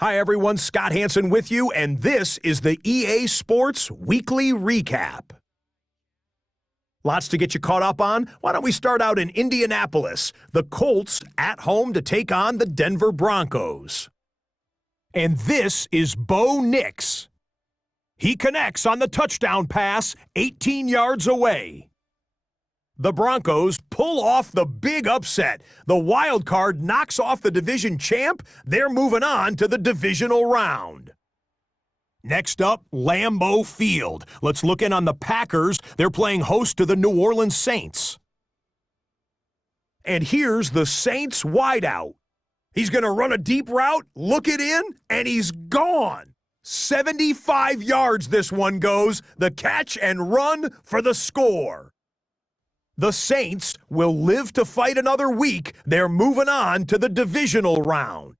Hi, everyone. Scott Hansen with you, and this is the EA Sports Weekly Recap. Lots to get you caught up on. Why don't we start out in Indianapolis? The Colts at home to take on the Denver Broncos. And this is Bo Nix. He connects on the touchdown pass 18 yards away. The Broncos pull off the big upset. The wild card knocks off the division champ. They're moving on to the divisional round. Next up, Lambeau Field. Let's look in on the Packers. They're playing host to the New Orleans Saints. And here's the Saints wideout. He's going to run a deep route, look it in, and he's gone. 75 yards this one goes. The catch and run for the score. The Saints will live to fight another week. They're moving on to the divisional round.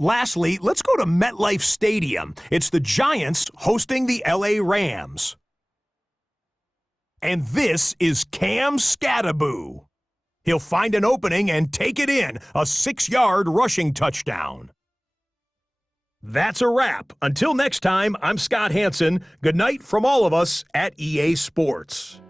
Lastly, let's go to MetLife Stadium. It's the Giants hosting the LA Rams. And this is Cam Skattebo. He'll find an opening and take it in, a 6-yard rushing touchdown. That's a wrap. Until next time, I'm Scott Hansen. Good night from all of us at EA Sports.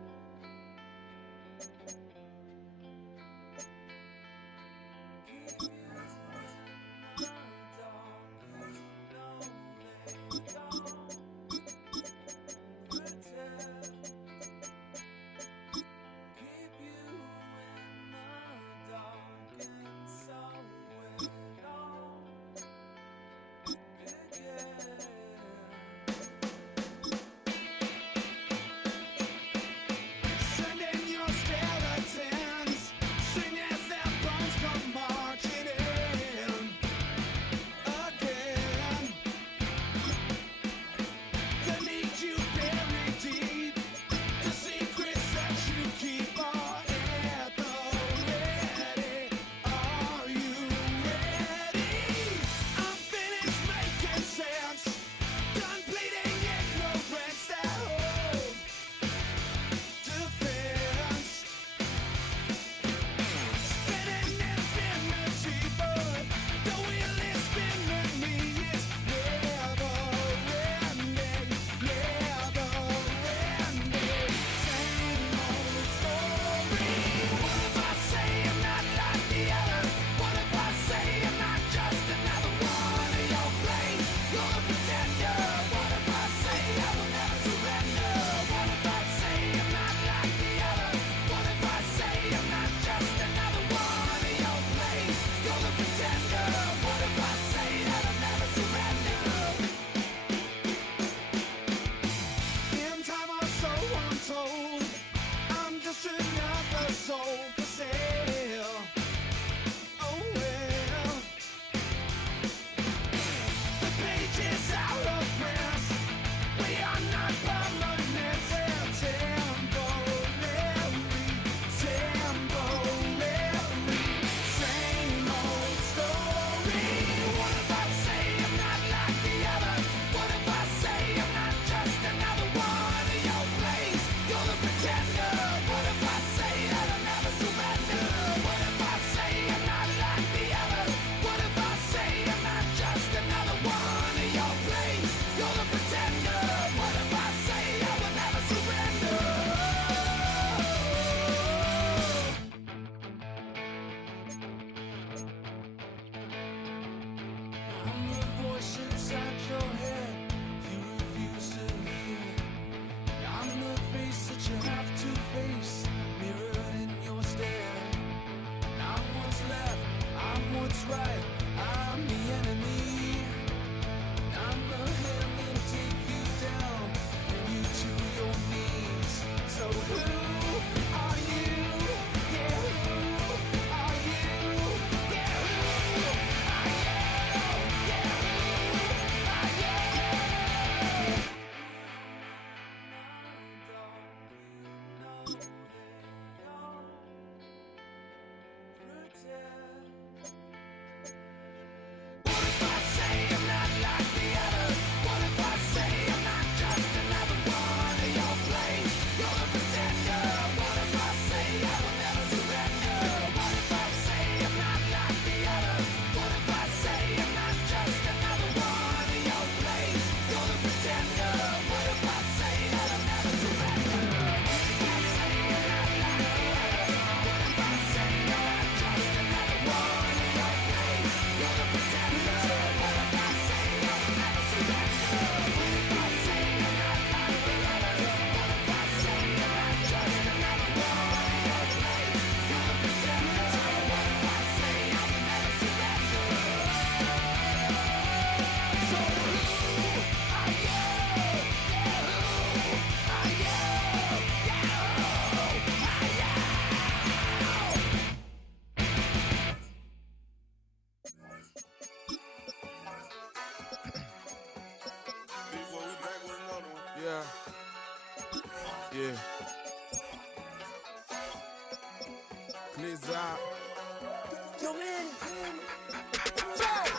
You're the pretender.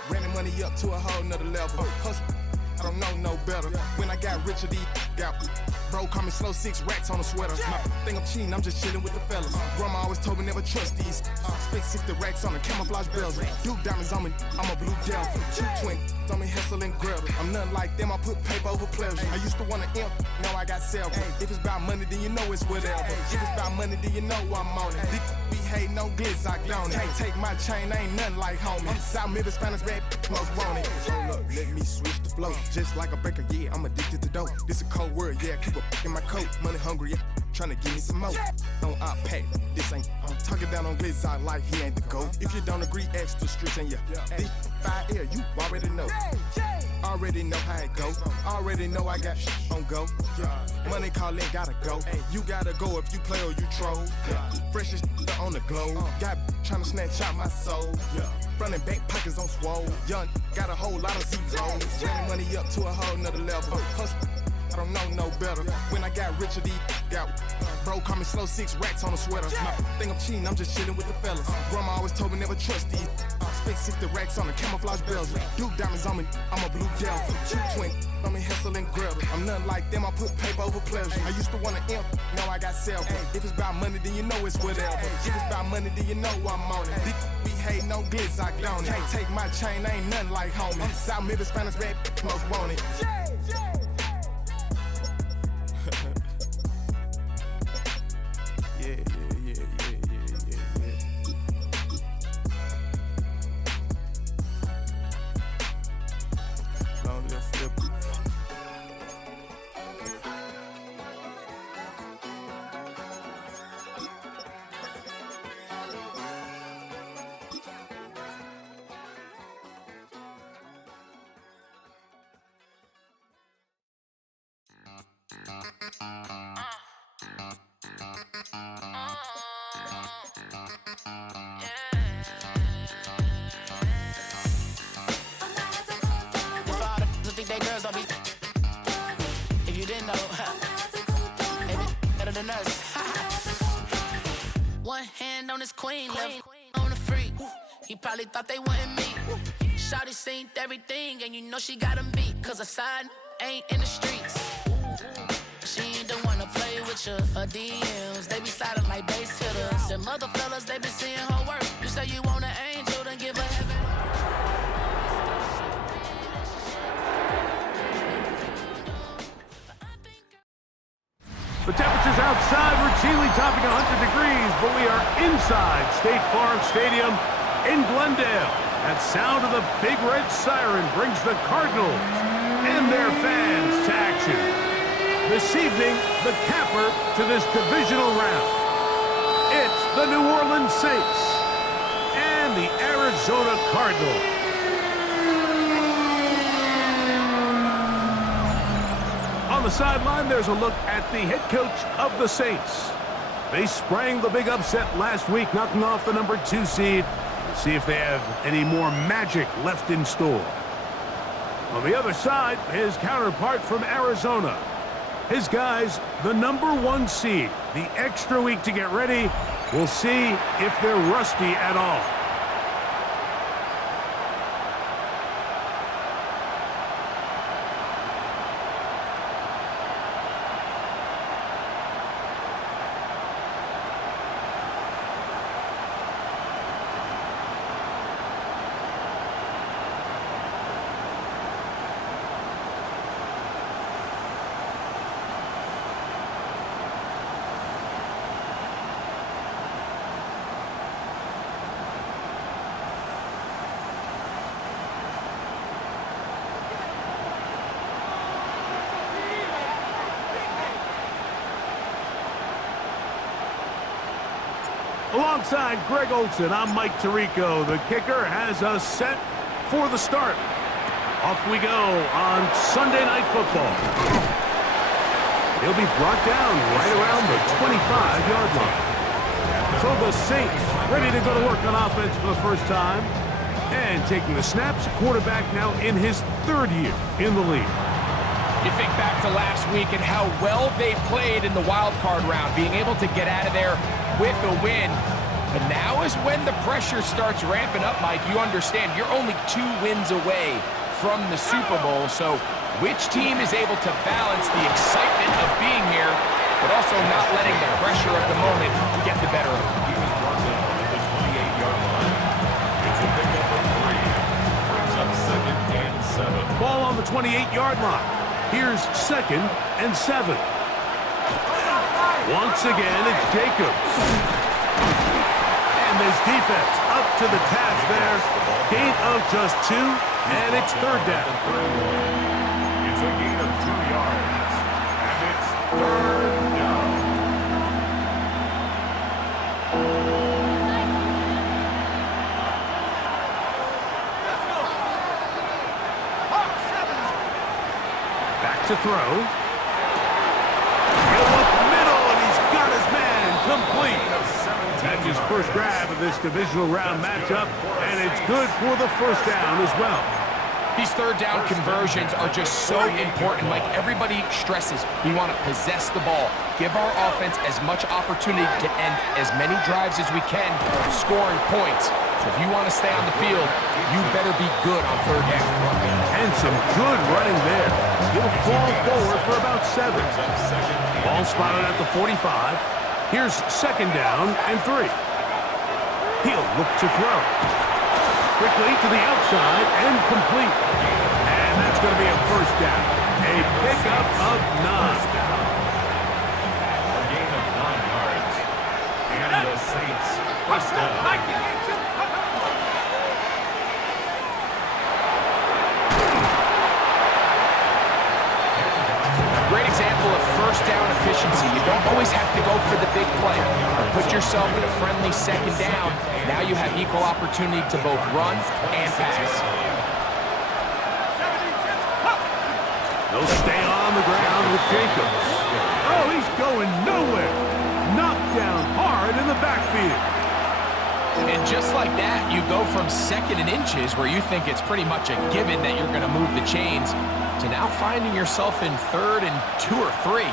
Running money up to a whole nother level. Hustle, I don't know no better. When I got richer, these got bro, call me slow, 6 racks on a sweater. My think I'm cheating, I'm just chilling with the fellas. Grandma always told me never trust these. Spent 60 racks on the camouflage bells. Duke diamonds on me, I'm a blue devil. 220 on me, Hessel and Gretel. I'm nothing like them, I put paper over pleasure. I used to want to imp, now I got several. If it's about money, then you know it's whatever. If it's about money, then you know I'm on it. These be hating on glitz, I don't it. Can't take my chain, I ain't nothing like homie. South Middle Spanish red, most want it. Hold up, let me switch the flow. Just like a baker, yeah, I'm addicted to dope. This a cold word, yeah, keep a in my coat. Money hungry, yeah, tryna give me some more. On our pack, this ain't. I'm talking down on glitz, I like he ain't the GOAT. If you don't agree, ask the streets and yeah. This 5 air, you already know. Already know how it go. Already know I got on go. Money calling, gotta go. You gotta go if you play or you troll. Freshest on the globe. Got tryna snatch out my soul. Running back pockets on swole. Young, got a whole lot of zeros. Running money up to a whole nother level. Hustle, I don't know no better. When I got richer, these got bro, call me slow, 6 racks on a sweater. My think I'm cheating, I'm just chilling with the fellas. Grandma always told me never trust these. Spent 60 racks on the camouflage bells. Duke diamonds on me, I'm a blue devil. 220 on me, Hessel and Gretel. I'm nothing like them, I put paper over pleasure. I used to want to imp, now I got several. If it's about money, then you know it's whatever. If it's about money, then you know I'm on it. These be hating no glitz, I don't it. Can't take my chain, I ain't nothing like homie. South Middle Spanish red, most want it. If you didn't know, maybe better than us. One hand on his queen, left on the freak. He probably thought they wanted me. Shawty seen everything, and you know she got him beat. Cause her side ain't in the streets. She ain't the one to play with you. Her DMs, they be sliding like base hitters. Them other fellas, they been seeing her work. You say you want an angel, then give her heaven. The temperatures outside routinely topping 100 degrees, but we are inside State Farm Stadium in Glendale. That sound of the big red siren brings the Cardinals and their fans to action. This evening, the capper to this divisional round. It's the New Orleans Saints and the Arizona Cardinals. On the sideline, there's a look at the head coach of the Saints. They sprang the big upset last week, knocking off the number 2 seed. Let's see if they have any more magic left in store. On the other side, his counterpart from Arizona. His guys, the number 1 seed. The extra week to get ready. We'll see if they're rusty at all. Alongside Greg Olson, I'm Mike Tirico. The kicker has us set for the start. Off we go on Sunday Night Football. He'll be brought down right around the 25-yard line. So the Saints ready to go to work on offense for the first time. And taking the snaps, quarterback now in his 3rd year in the league. You think back to last week and how well they played in the wild card round, being able to get out of there with a win. But now is when the pressure starts ramping up, Mike. You understand you're only 2 wins away from the Super Bowl, so which team is able to balance the excitement of being here, but also not letting the pressure of the moment get the better of them? He was brought down at the 28-yard line. It's a pickup of 3. Brings up 2nd and 7. Ball on the 28-yard line. Here's 2nd and 7. Once again, it's Jacobs. And this defense up to the task there. Gain of just 2, and it's 3rd down. It's a gain of 2 yards, and it's 3rd down. Back to throw. He'll look middle, and he's got his man complete. That's his first grab of this divisional round matchup, and it's good for the 1st down as well. These 3rd down conversions are just so important. Like everybody stresses, we want to possess the ball, give our offense as much opportunity to end as many drives as we can, scoring points. So if you want to stay on the field, you better be good on 3rd down. And some good running there. He'll fall forward for about 7. Ball spotted at the 45. Here's 2nd down and 3. He'll look to throw. Quickly to the outside and complete. And that's going to be a 1st down. A pickup of 9. A gain of 9 yards. And the Saints 1st down. Great example of 1st down efficiency. You don't always have to go for the big play. But put yourself in a friendly 2nd down. Now you have equal opportunity to both run and pass. They'll stay on the ground with Jacobs. Oh, he's going nowhere. Knocked down hard in the backfield. And just like that, you go from 2nd and inches, where you think it's pretty much a given that you're going to move the chains, to now finding yourself in 3rd and 2 or 3.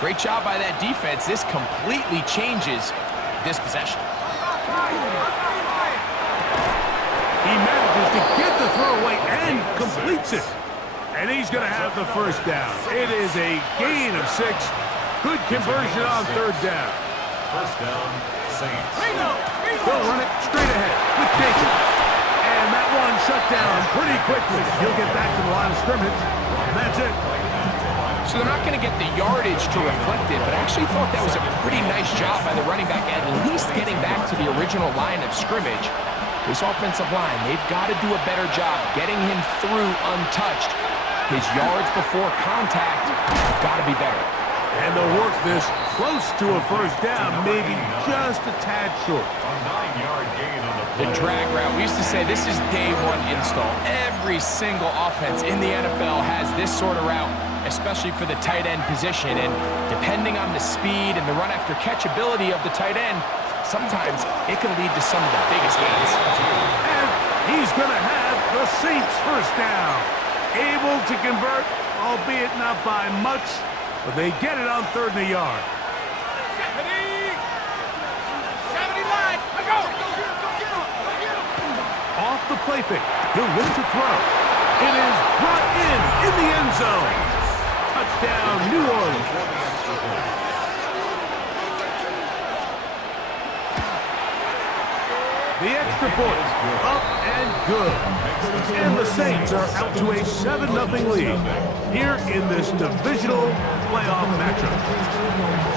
Great job by that defense. This completely changes this possession. He manages to get the throwaway and completes it. And he's going to have the 1st down. It is a gain of 6. Good conversion on 3rd down. 1st down, Saints. They'll run it straight ahead with Jacobs. And that one shut down pretty quickly. He'll get back to the line of scrimmage, and that's it. So they're not going to get the yardage to reflect it, but I actually thought that was a pretty nice job by the running back, at least getting back to the original line of scrimmage. This offensive line, they've got to do a better job getting him through untouched. His yards before contact have got to be better. And they'll work this close to a 1st down, maybe just a tad short. A 9-yard gain on The drag route, we used to say this is day 1 install. Every single offense in the NFL has this sort of route, especially for the tight end position. And depending on the speed and the run after catch ability of the tight end, sometimes it can lead to some of the biggest gains. And he's going to have the Saints 1st down. Able to convert, albeit not by much, but they get it on 3rd and a yard. 70 line, go! Off the play fake, he'll look to throw. It is brought in the end zone. Touchdown, New Orleans. The extra point, up and good. And the Saints are out to a 7-0 lead here in this divisional playoff matchup.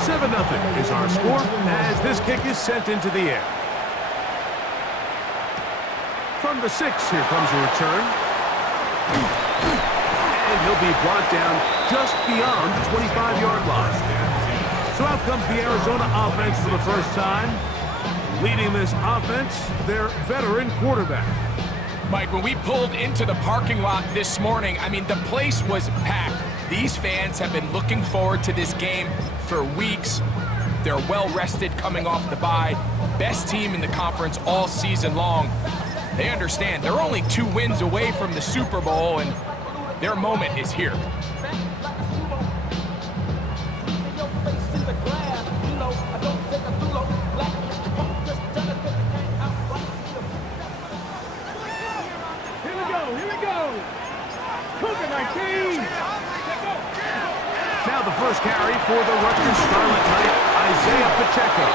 7-0 is our score as this kick is sent into the air. From the 6, here comes a return. And he'll be brought down just beyond the 25-yard line. So out comes the Arizona offense for the first time. Leading this offense, their veteran quarterback. Mike, when we pulled into the parking lot this morning, I mean, the place was packed. These fans have been looking forward to this game for weeks. They're well-rested coming off the bye. Best team in the conference all season long. They understand they're only 2 wins away from the Super Bowl, and their moment is here. Your face in the glass, you know, I don't take a blue black, black, Now the first carry for the Rutgers Scarlet Knight, Isaiah Pacheco.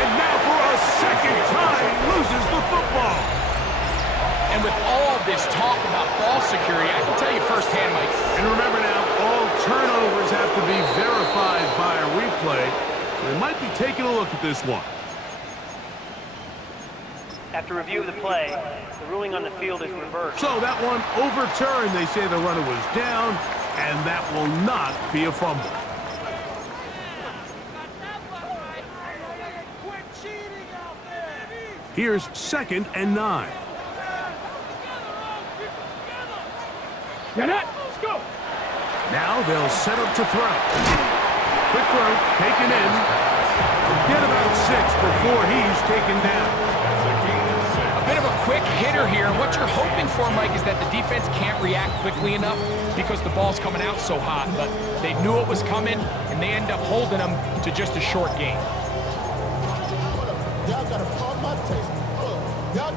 And now for a second time, he loses the football. And with all this talk about ball security, I can tell you firsthand, Mike. And remember now, all turnovers have to be verified by a replay. So they might be taking a look at this one. After review of the play, the ruling on the field is reversed. So that one overturned. They say the runner was down, and that will not be a fumble. Here's 2nd and 9. Now they'll set up to throw. Quick throw, taken in. Get about 6 before he's taken down. A bit of a quick hitter here. What you're hoping for, Mike, is that the defense can't react quickly enough because the ball's coming out so hot. But they knew it was coming, and they end up holding them to just a short gain.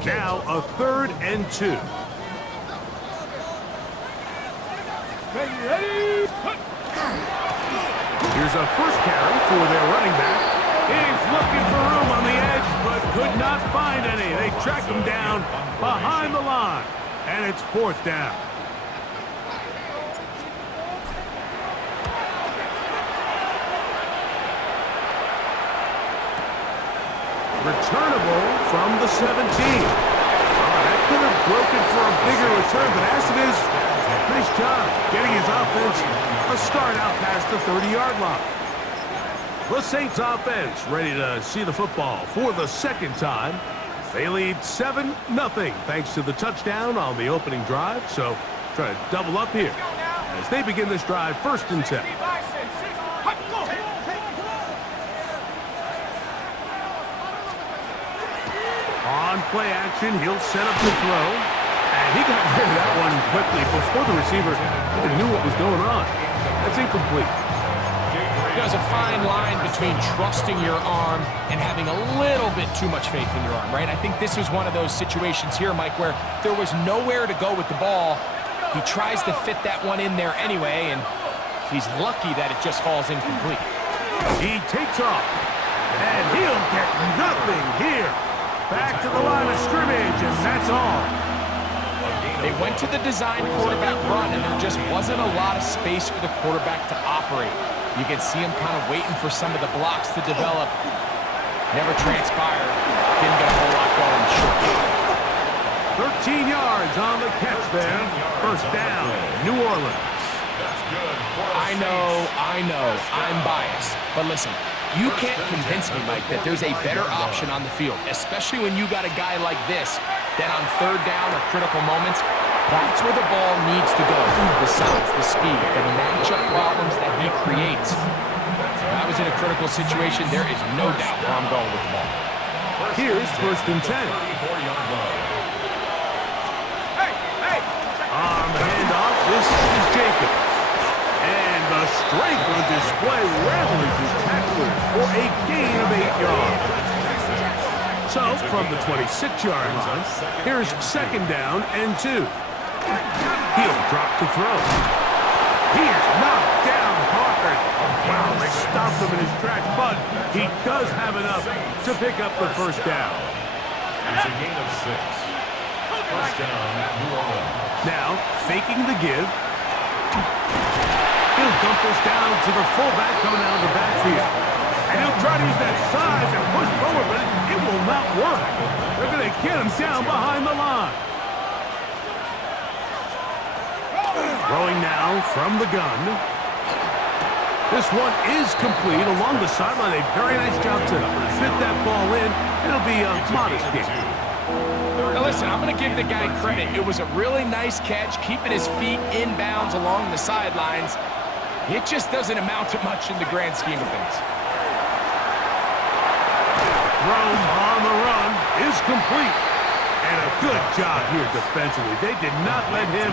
Now a 3rd and 2. Here's a first carry for their running back. He's looking for room on the edge, but could not find any. They track him down behind the line, and it's 4th down. Returnable from the 17. That could have broken for a bigger return, but as it is, nice job getting his offense a start out past the 30-yard line. The Saints offense ready to see the football for the 2nd time. They lead 7-0 thanks to the touchdown on the opening drive, so try to double up here as they begin this drive 1st and 10. On play action, he'll set up the throw. And he got rid of that one quickly before the receiver even knew what was going on. That's incomplete. There's a fine line between trusting your arm and having a little bit too much faith in your arm, right? I think this was one of those situations here, Mike, where there was nowhere to go with the ball. He tries to fit that one in there anyway, and he's lucky that it just falls incomplete. He takes off, and he'll get nothing here. Back to the line of scrimmage, and that's all. They went to the design quarterback run, and there just wasn't a lot of space for the quarterback to operate. You can see him kind of waiting for some of the blocks to develop. Never transpired. Didn't get a whole lot going short. 13 yards on the catch there. 1st down, New Orleans. I know, I'm biased. But listen, you can't convince me, Mike, that there's a better option on the field, especially when you got a guy like this that on 3rd down or critical moments, that's where the ball needs to go. The size, the speed, the matchup problems that he creates. If I was in a critical situation, there is no doubt where I'm going with the ball. Here's 1st and 10. On the handoff, this is Jacobs. And the strength on display rattling through tacklers for a gain of 8 yards. So, from the 26-yard line, here's 2nd down and 2. He'll drop to throw. He is knocked down hard. Wow, they stopped him in his tracks, but he does have enough to pick up the 1st down. It's a gain of 6. 1st down, New Orleans. Now, faking the give. He'll dump this down to the fullback coming out of the backfield. And he'll try to use that size and push forward, but it will not work. They're going to get him down behind the line. Throwing now from the gun. This one is complete along the sideline. A very nice job to fit that ball in. It'll be a modest game. Now listen, I'm going to give the guy credit. It was a really nice catch, keeping his feet inbounds along the sidelines. It just doesn't amount to much in the grand scheme of things. Throw on the run is complete. And a good job here defensively. They did not let him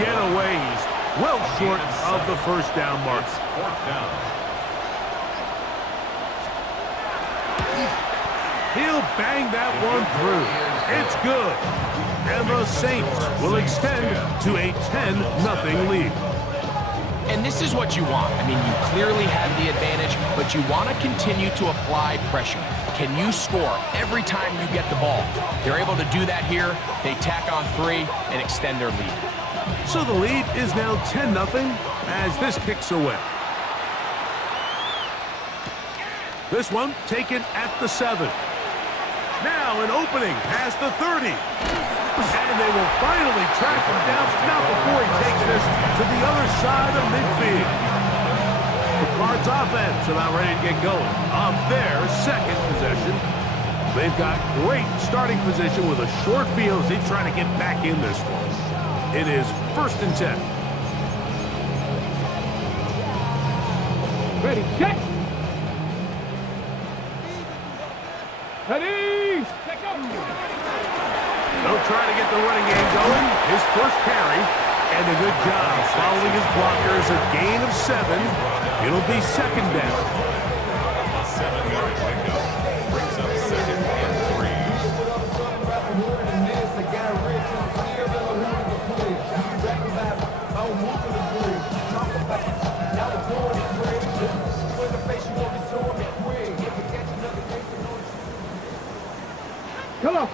get away. He's well short of the 1st down mark. 4th down. He'll bang that one through. It's good. and the Saints will extend to a 10-0 lead. And this is what you want. I mean, you clearly have the advantage, but you want to continue to apply pressure. Can you score every time you get the ball? They're able to do that here. They tack on 3 and extend their lead. So the lead is now 10-0 as this kicks away. This one taken at the 7. Now an opening past the 30. And they will finally track him down, not before he takes this to the other side of midfield. The Cards offense about ready to get going on their second possession. They've got great starting position with a short field as they try to get back in this one. It is 1st and 10. Ready, set. Ready, set, go. They'll try to get the running game going. His first carry, and a good job following his blockers. A gain of 7. It'll be 2nd down. 7-yard pickup brings up 2nd and 3.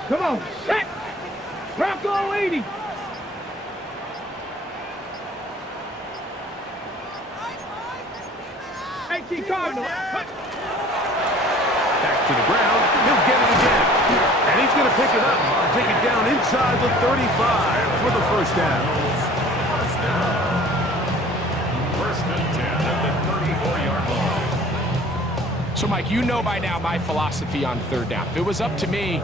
Come on, set. Bronco 80. Cardinals. Back to the ground. He'll get it again. And he's going to pick it up and take it down inside the 35 for the 1st down. 1st and 10 at the 34-yard line. So, Mike, you know by now my philosophy on 3rd down. If it was up to me,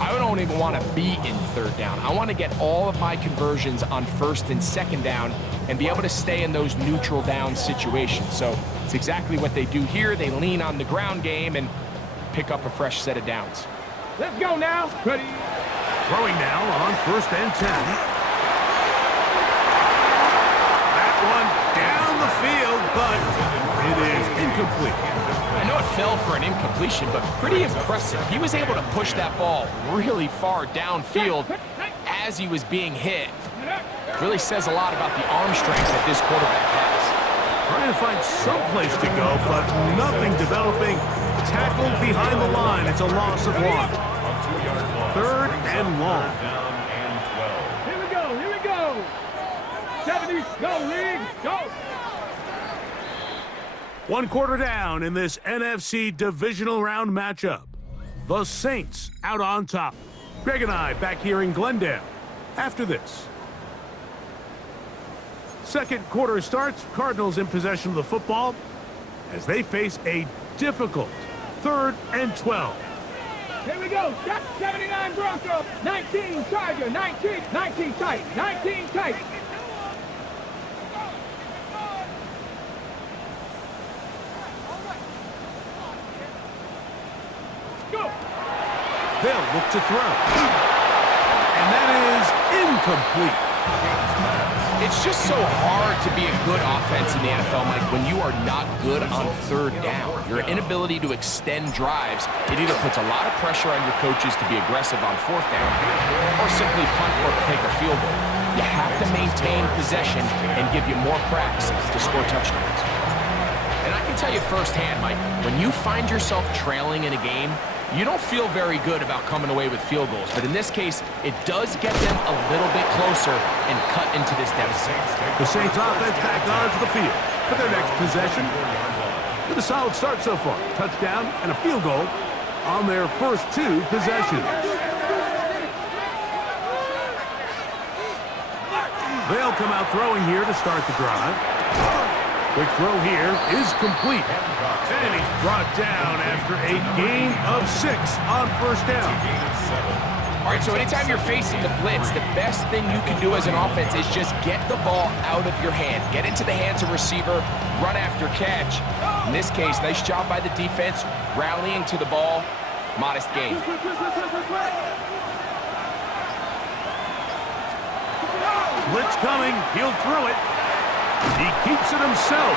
I don't even want to be in 3rd down. I want to get all of my conversions on 1st and 2nd down and be able to stay in those neutral down situations. So it's exactly what they do here. They lean on the ground game and pick up a fresh set of downs. Let's go now. Ready. Throwing now on 1st and 10. That one down the field, but it is incomplete. I know it fell for an incompletion, but pretty impressive. He was able to push that ball really far downfield as he was being hit. Really says a lot about the arm strength that this quarterback has. Trying to find some place to go, but nothing developing. Tackled behind the line. It's a loss of 1. 3rd and long. Down and 12. Here we go. 70, go, league, go. 1 quarter down in this NFC Divisional Round matchup. The Saints out on top. Greg and I back here in Glendale after this. 2nd quarter starts. Cardinals in possession of the football as they face a difficult 3rd and 12. Here we go. 79 Bronco, 19 Charger, 19 tight, 19 tight. Go. They'll look to throw. And that is incomplete. It's just so hard to be a good offense in the NFL, Mike, when you are not good on 3rd down. Your inability to extend drives, it either puts a lot of pressure on your coaches to be aggressive on 4th down or simply punt or take a field goal. You have to maintain possession and give you more cracks to score touchdowns. And I can tell you firsthand, Mike, when you find yourself trailing in a game, you don't feel very good about coming away with field goals. But in this case, it does get them a little bit closer and cut into this deficit. The Saints offense back onto the field for their next possession. With a solid start so far. Touchdown and a field goal on their first 2 possessions. They'll come out throwing here to start the drive. Quick throw here is complete. And he's brought down after a gain of 6 on 1st down. All right, so anytime you're facing the blitz, the best thing you can do as an offense is just get the ball out of your hand. Get into the hands of receiver, run after catch. In this case, nice job by the defense, rallying to the ball, modest gain. Blitz coming, he'll throw it. He keeps it himself.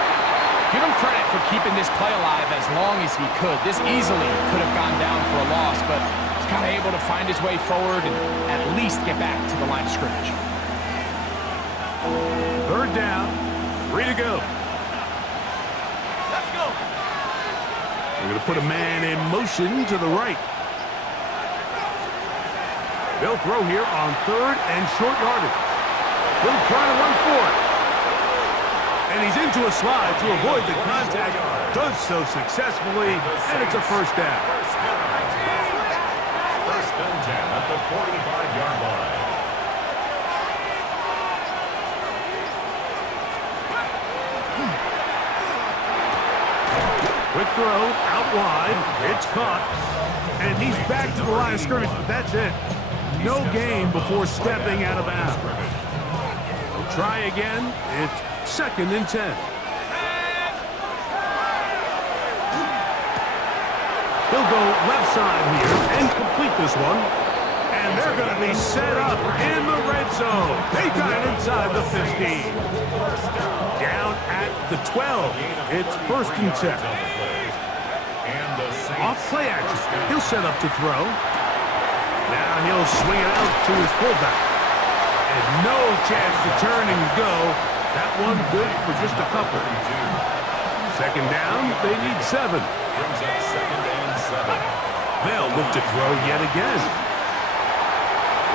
Give him credit for keeping this play alive as long as he could. This easily could have gone down for a loss, but kind of able to find his way forward and at least get back to the line of scrimmage. Third down, 3 to go. Let's go. They're going to put a man in motion to the right. They'll throw here on 3rd and short yardage. They'll try to run for it. And he's into a slide to avoid the contact. Does so successfully, and it's a first down. First and 10 at the 45-yard line. Quick throw, out wide. It's caught. And he's back to the line of scrimmage, but that's it. No gain before stepping out of bounds. They'll try again. It's 2nd and 10. He'll go left side here and complete this one. And they're going to be set up in the red zone. They got it inside the 15. Down at the 12. It's 1st and 10. Off play action. He'll set up to throw. Now he'll swing it out to his fullback. And no chance to turn and go. That one good for just a couple. 2nd down, they need 7. Brings up 2nd and 7. They'll look to throw yet again.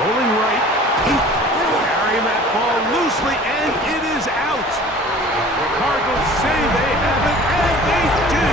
Rolling right. He's carrying that ball loosely, and it is out. The Cardinals say they have it, and they do.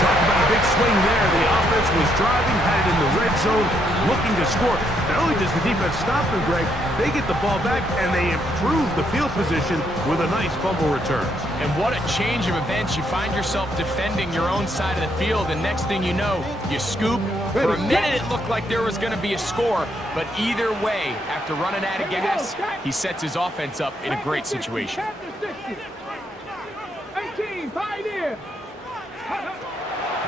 Talk about a big swing there. The offense was driving, had it in the red zone, looking to score. Not only does the defense stop them, Greg, they get the ball back, and they improve the field position with a nice fumble return. And what a change of events. You find yourself defending your own side of the field, and next thing you know, you scoop. For a minute, it looked like there was going to be a score, but either way, after running out of gas, he sets his offense up in a great situation. 18, Pioneer.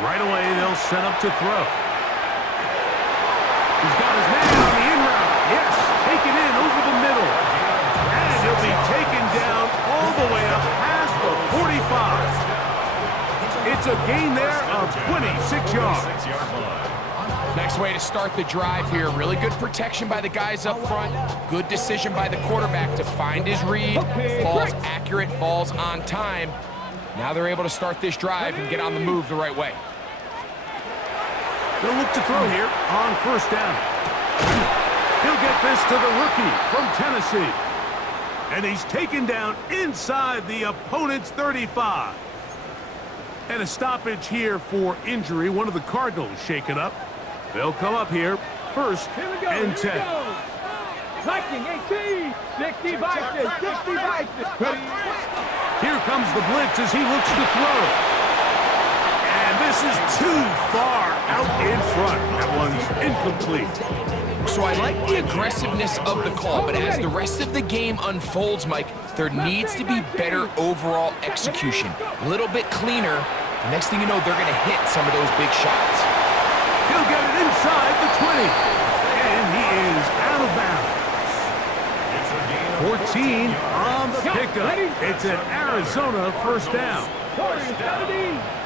Right away, they'll set up to throw. He's got his man on the in route. Yes, taken in over the middle. And he'll be taken down all the way up past the 45. It's a gain there of 26 yards. Nice way to start the drive here. Really good protection by the guys up front. Good decision by the quarterback to find his read. Ball's accurate, ball's on time. Now they're able to start this drive and get on the move the right way. They'll look to throw here on 1st down. He'll get this to the rookie from Tennessee. And he's taken down inside the opponent's 35. And a stoppage here for injury. One of the Cardinals shaken up. They'll come up here 1st and 10. Viking 18, 60 Vikings, 60 Vikings. Here comes the blitz as he looks to throw. And this is too far out in front. That one's incomplete. So I like the aggressiveness of the call, but as the rest of the game unfolds, Mike, there needs to be better overall execution. A little bit cleaner. The next thing you know, they're going to hit some of those big shots. He'll get it inside the 20. And he is out of bounds. 14 on the pickup. It's an Arizona 1st down.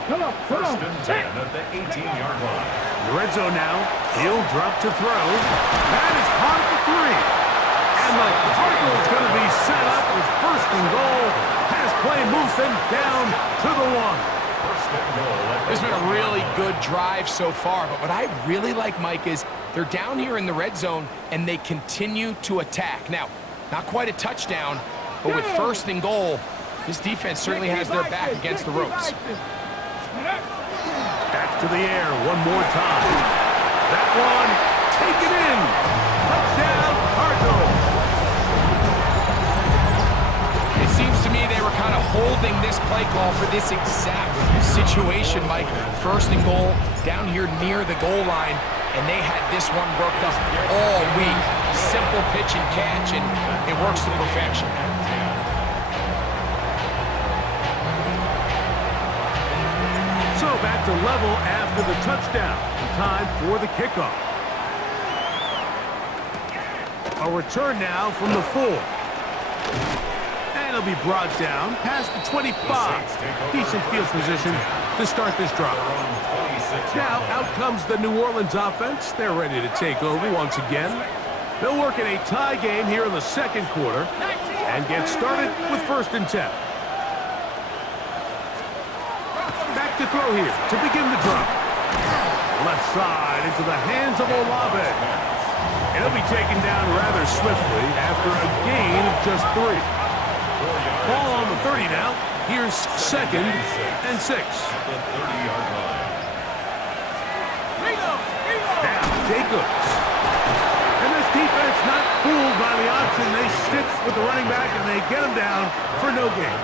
Come on. 1st and 10 at the 18-yard line. The red zone now. He'll drop to throw. That is caught at the 3. And the Cardinals going to be set up with 1st and goal. Pass play moves them down to the 1. This has been a really good drive so far, but what I really like, Mike, is they're down here in the red zone, and they continue to attack. Now, not quite a touchdown, but with 1st and goal, this defense certainly has their back against the ropes. Back to the air one more time. That one taken in. Touchdown, Cardinals. It seems to me they were kind of holding this play call for this exact situation, Mike. 1st and goal, down here near the goal line, and they had this one worked up all week. Simple pitch and catch, and it works to perfection. So back to level after the touchdown. Time for the kickoff. A return now from the 4. And it'll be brought down past the 25. Decent field position to start this drive. Now, out comes the New Orleans offense. They're ready to take over once again. They'll work in a tie game here in the second quarter and get started with 1st and 10. Back to throw here to begin the drive. Left side into the hands of Olave. And he'll be taken down rather swiftly after a gain of just 3. Ball on the 30 now. Here's 2nd and 6. Now Jacobs. And this defense not fooled by the option. They stick with the running back and they get him down for no gain.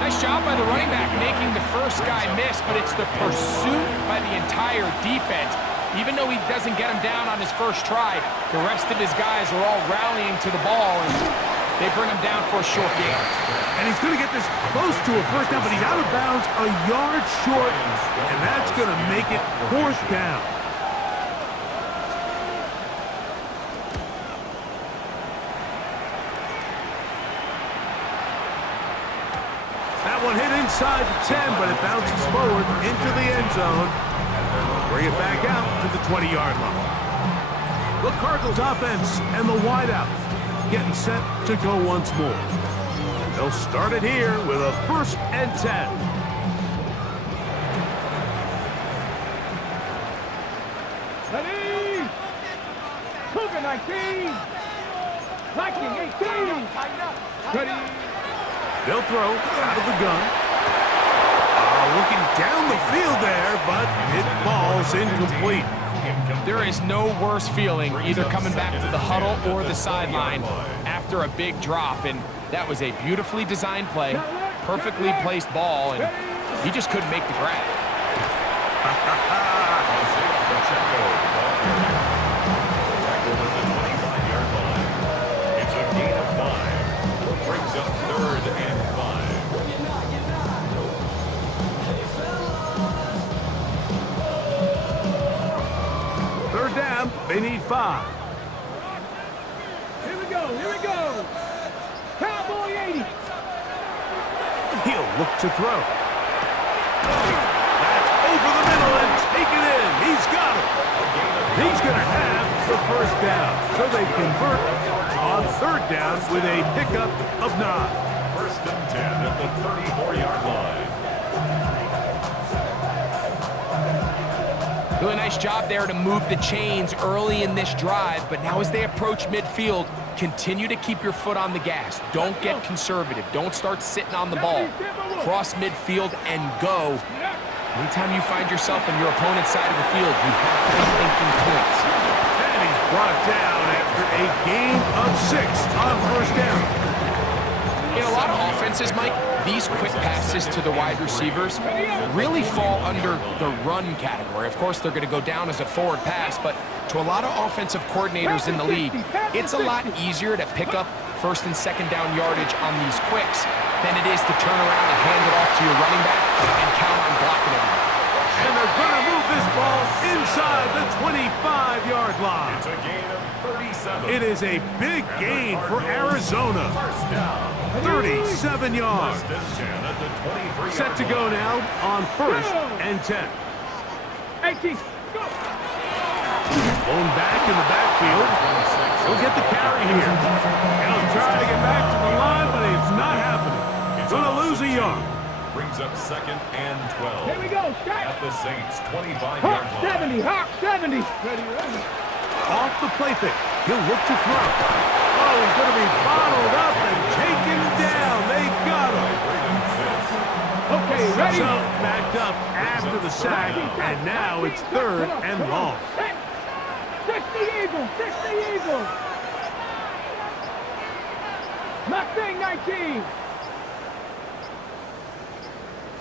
Nice job by the running back making the first guy miss, but it's the pursuit by the entire defense. Even though he doesn't get him down on his first try, the rest of his guys are all rallying to the ball, and they bring him down for a short gain. And he's going to get this close to a first down, but he's out of bounds a yard short, and that's going to make it 4th down. That one hit inside the 10, but it bounces forward into the end zone. Bring it back out to the 20-yard line. The Cardinals offense and the wideout getting set to go once more. They'll start it here with a 1st and 10. Ready? Cougar 19. Viking 18. Ready? They'll throw out of the gun. Looking down the field there, but it falls incomplete. There is no worse feeling either coming back to the huddle or the sideline after a big drop, and that was a beautifully designed play, perfectly placed ball, and he just couldn't make the grab. It's a gain of 5. Brings up 3rd and 5. Third down, they need 5. Here we go. Cowboy 80. He'll look to throw. That's over the middle and taken in. He's got it. He's going to have the 1st down. So they convert on 3rd down with a pickup of 9. 1st and 10 at the 34-yard line. Really nice job there to move the chains early in this drive, but now as they approach midfield, continue to keep your foot on the gas. Don't get conservative. Don't start sitting on the ball. Cross midfield and go. Anytime you find yourself on your opponent's side of the field, you have to be thinking points. And he's brought down after a gain of 6 on 1st down. In a lot of offenses, Mike, these quick passes to the wide receivers really fall under the run category. Of course, they're going to go down as a forward pass, but to a lot of offensive coordinators in the league, it's a lot easier to pick up 1st and 2nd down yardage on these quicks than it is to turn around and hand it off to your running back and count on blocking everything. And they're going to move this ball inside the 25-yard line. It's a gain of 37. It is a big gain for Arizona. 37 yards. Set to go now on 1st and 10. 18. Go. Blown back in the backfield. He'll get the carry here. He'll try to get back to the line, but it's not happening. Going to lose a yard. Brings up 2nd and 12. Here we go. At the Saints' 25-yard Hawk line. 70. Hawk 70. Ready. Off the play fake. He'll look to throw. Oh, he's going to be bottled up and taken down. They got him. Okay, ready. So backed up after the sack, and now it's 3rd and long. 60 Eagles. 60 Eagles. Mustang 19.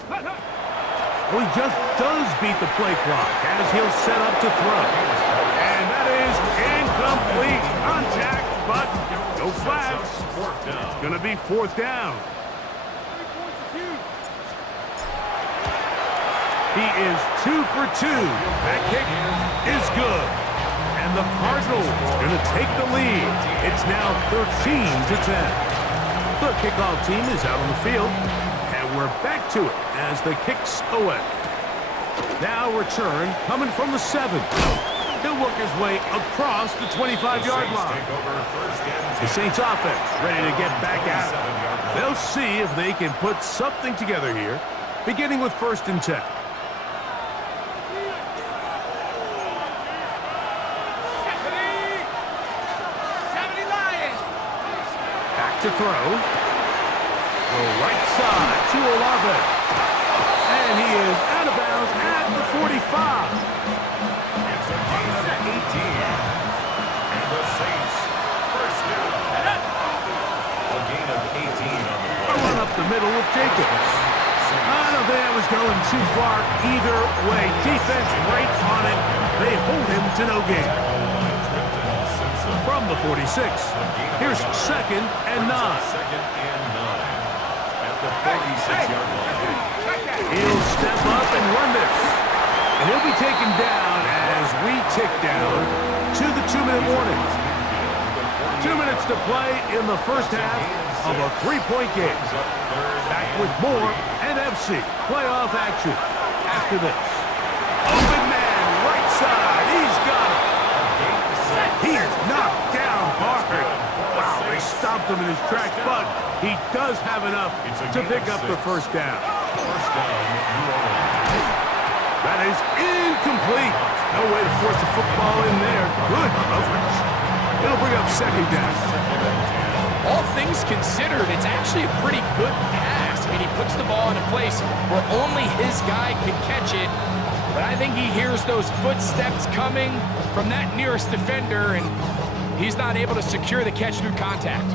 Well, he just does beat the play clock as he'll set up to throw. And that is incomplete contact, but no flags. It's going to be 4th down. He is 2 for 2. That kick is good. And the Cardinals going to take the lead. It's now 13-10. The kickoff team is out on the field. And we're back to it as the kick's away. Now return coming from the 7. He'll work his way across the 25-yard line. The Saints offense ready to get back at it. They'll see if they can put something together here, beginning with 1st and 10. Back to throw. The right side to Olave. And he is out of bounds at the 45. It's a gain of 18. And the Saints first down. A gain of 18 on the play. A run up the middle with Jacobs. I don't think that was going too far either way. Defense right on it. They hold him to no gain. From the 46, here's 2nd and 9. 2nd and 9. At the 46-yard line. He'll step up and run this. And he'll be taken down as we tick down to the 2-minute warning. 2 minutes to play in the first half of a 3-point game. Back with more NFC playoff action after this. Open man, right side. He's got it. He is knocked down hard. Wow, they stomped him in his tracks, but he does have enough to pick up the first down. First down, New Orleans. That is incomplete. No way to force the football in there. Good coverage. It'll bring up 2nd down. All things considered, it's actually a pretty good pass. I mean, he puts the ball in a place where only his guy can catch it. But I think he hears those footsteps coming from that nearest defender, and he's not able to secure the catch through contact.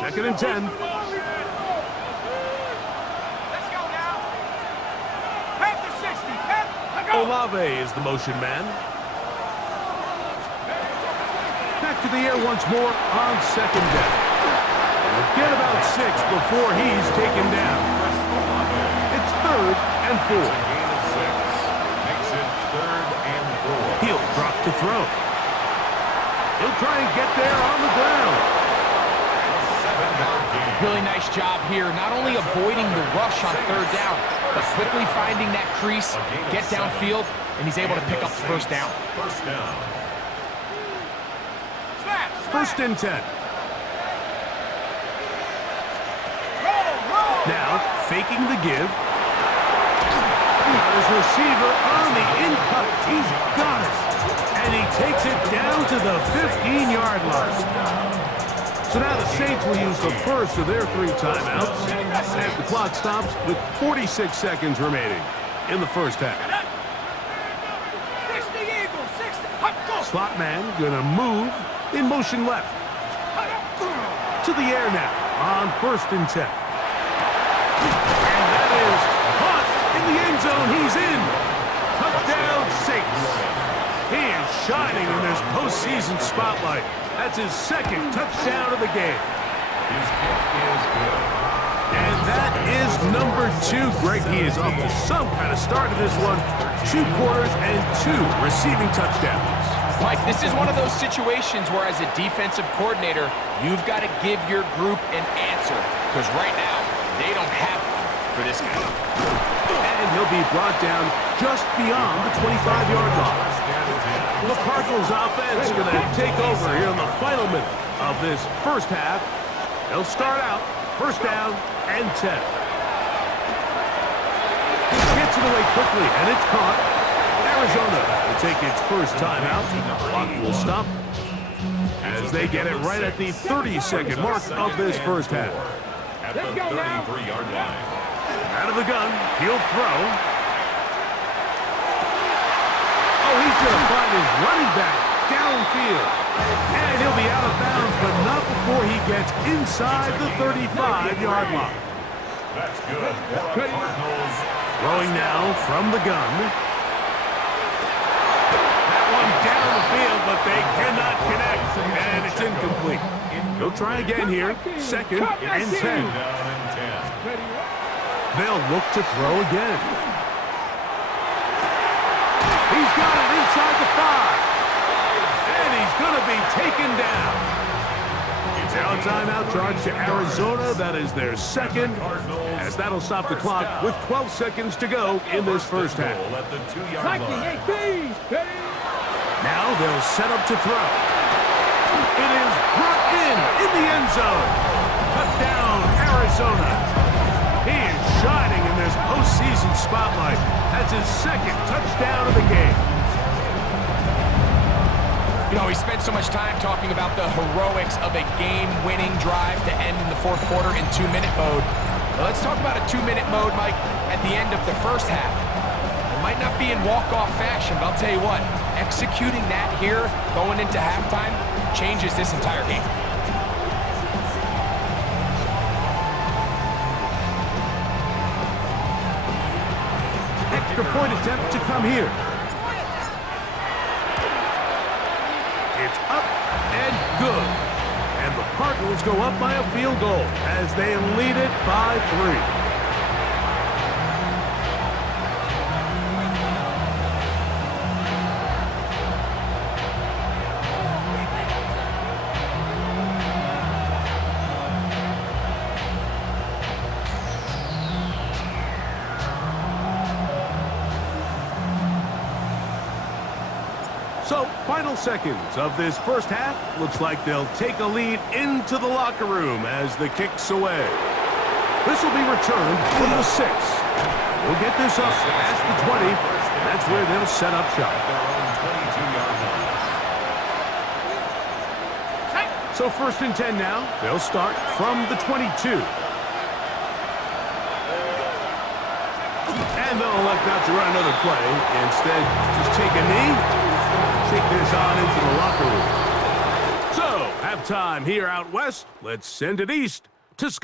Second and 10. Let's go now. Panther 60. Go. Olave is the motion man. Back to the air once more on 2nd down. We'll get about 6 before he's taken down. It's 3rd and 4. Gain of 6. Makes it 3rd and 4. He'll drop to throw. He'll try and get there on the ground. Really nice job here, not only avoiding the rush on 3rd down, but quickly finding that crease, get downfield, and he's able to pick up the first down. First down. 1st and 10. Now, faking the give. His receiver on the in-cut. He's got it. And he takes it down to the 15-yard line. So now the Saints will use the first of their 3 timeouts as the clock stops with 46 seconds remaining in the first half. 60 Eagles, 60. Slot man gonna move in motion left. To the air now on 1st and 10. And that is caught in the end zone. He's in. Touchdown Saints. He is shining in this postseason spotlight. That's his 2nd touchdown of the game. His kick is good. And that is number 2. Greg, he is off to some kind of start in this one. 2 quarters and 2 receiving touchdowns. Mike, this is one of those situations where as a defensive coordinator, you've got to give your group an answer. Because right now, they don't have one for this guy. And he'll be brought down just beyond the 25-yard line. The Cardinals offense going to take over here in the final minute of this first half. They'll start out 1st down and 10. Gets it away quickly, and it's caught. Arizona will take its first timeout. The clock will stop as they get it right at the 30-second mark of this first half. At the 33-yard line. Out of the gun, he'll throw. Oh, he's going to find his running back downfield. And he'll be out of bounds, but not before he gets inside the 35-yard line. That's good for the Cardinals. Throwing now from the gun. That one down the field, but they cannot connect, and it's incomplete. He'll try again here, 2nd and 10. Down and 10. They'll look to throw again. He's got it inside the 5. And he's going to be taken down. Now a timeout charge to Arizona. That is their 2nd, as that'll stop the clock with 12 seconds to go in this first half. At the 2-yard line. 19, 18. Now they'll set up to throw. It is brought in the end zone. Touchdown, Arizona. He is shining in this postseason spotlight. That's his 2nd touchdown of the game. You know, we spent so much time talking about the heroics of a game-winning drive to end in the 4th quarter in 2-minute mode. Well, let's talk about a 2-minute mode, Mike, at the end of the first half. It might not be in walk-off fashion, but I'll tell you what, executing that here going into halftime changes this entire game. Extra point attempt to come here. It's up and good. And the Cardinals go up by a field goal as they lead it by 3. So, final seconds of this first half. Looks like they'll take a lead into the locker room as the kick's away. This will be returned from the 6. They'll get this up past the 20. That's where they'll set up shop. So 1st and 10 now. They'll start from the 22. And they'll elect not to run another play. Instead, just take a knee. Take this on into the locker room. So, halftime here out west. Let's send it east to Scott.